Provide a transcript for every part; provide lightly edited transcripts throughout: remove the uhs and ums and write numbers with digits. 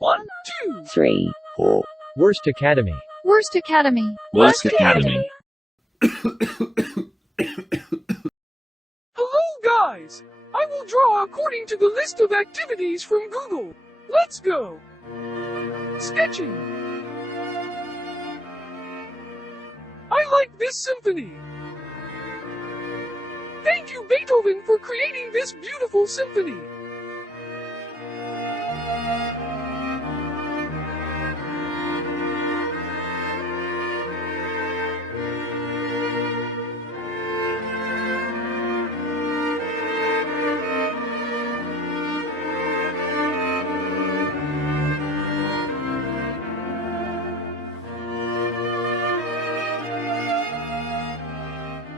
1, 2, 3, 4. Worst Academy. Worst Academy. Worst Academy. Hello guys! I will draw according to the list of activities from Google. Let's go! Sketching. I like this symphony. Thank you, Beethoven, for creating this beautiful symphony.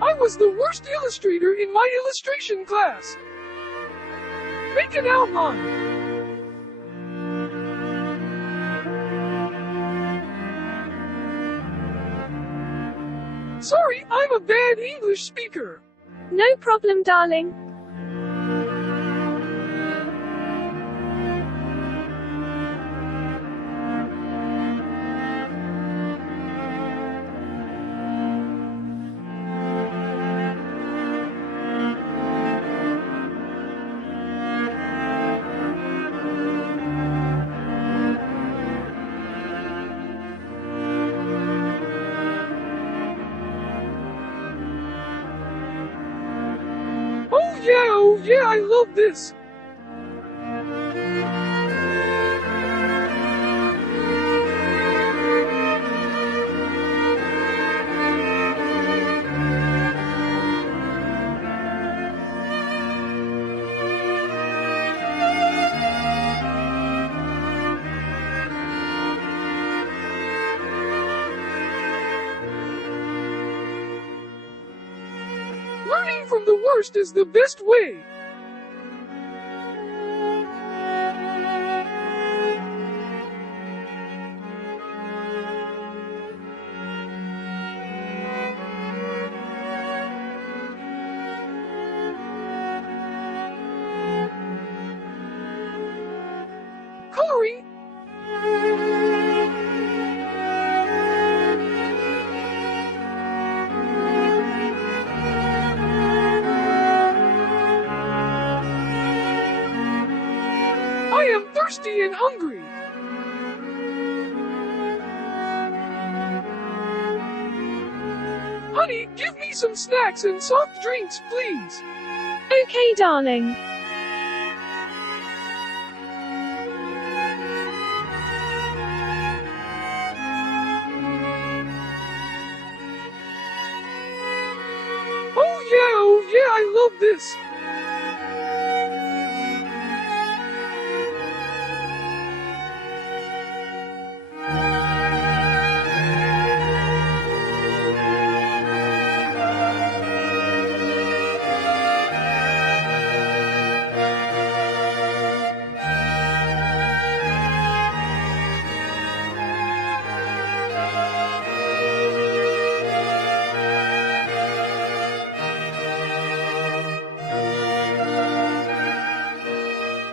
I was the worst illustrator in my illustration class. Make an outline. Sorry, I'm a bad English speaker. No problem, darling. Oh yeah, I love this. Learning from the worst is the best way. Coloring. I am thirsty and hungry. Honey, give me some snacks and soft drinks, please. Okay, darling. Oh yeah, I love this.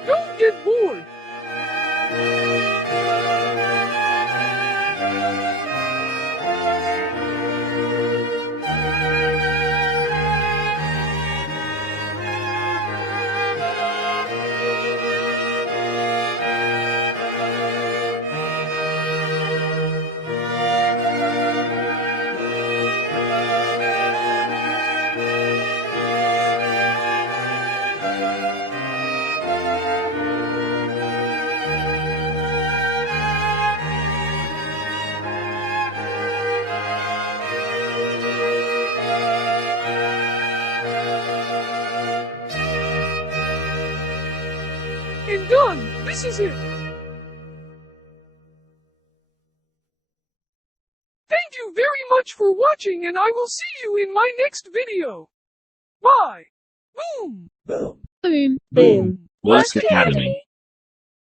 Don't get bored. And done. This is it. Thank you very much for watching, and I will see you in my next video. Bye. Boom. Boom. Boom. Boom. Worst Academy.